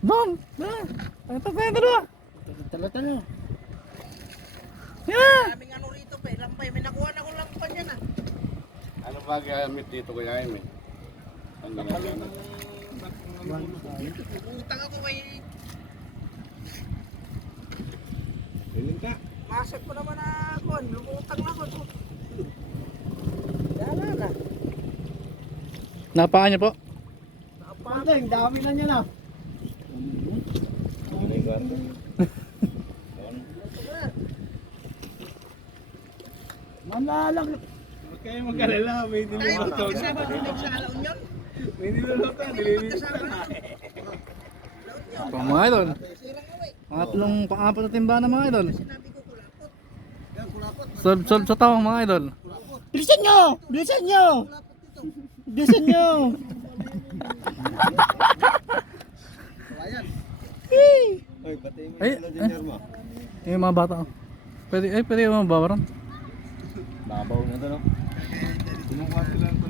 Doon! Doon! Ito pa yung dalawa! Talo-talo. Yeah! Daming ano rito pa, lampay. May nakuha na akong lampan yan ah. Ano ba gamit dito kuya Jaime? Ang ginagawa. Utang ako may... Piling ka. Masag ko naman na ako. Lumutang na ako. Dala na. Napaan niyo po? Panteng, dami na niya na. Malalag. Huwag kayo mag-alala, may Tayo niluluto. magkasama din sa alaon yun. May niluluto, nililinis Magkasama na. Ito mga idol. Sirang away. Pangatlong, pang-apat na timba na mga idol. Sinabi ko kulapot. Yan kulapot. Solve sa tawang mga idol. Bilisan nyo! Bilisan nyo! Bilisan nyo! Ay, pati mo Ay, yung junior mo. yung mga bata. Pwede yung mga bawaran. Babaw na to, no? Kumukuha sila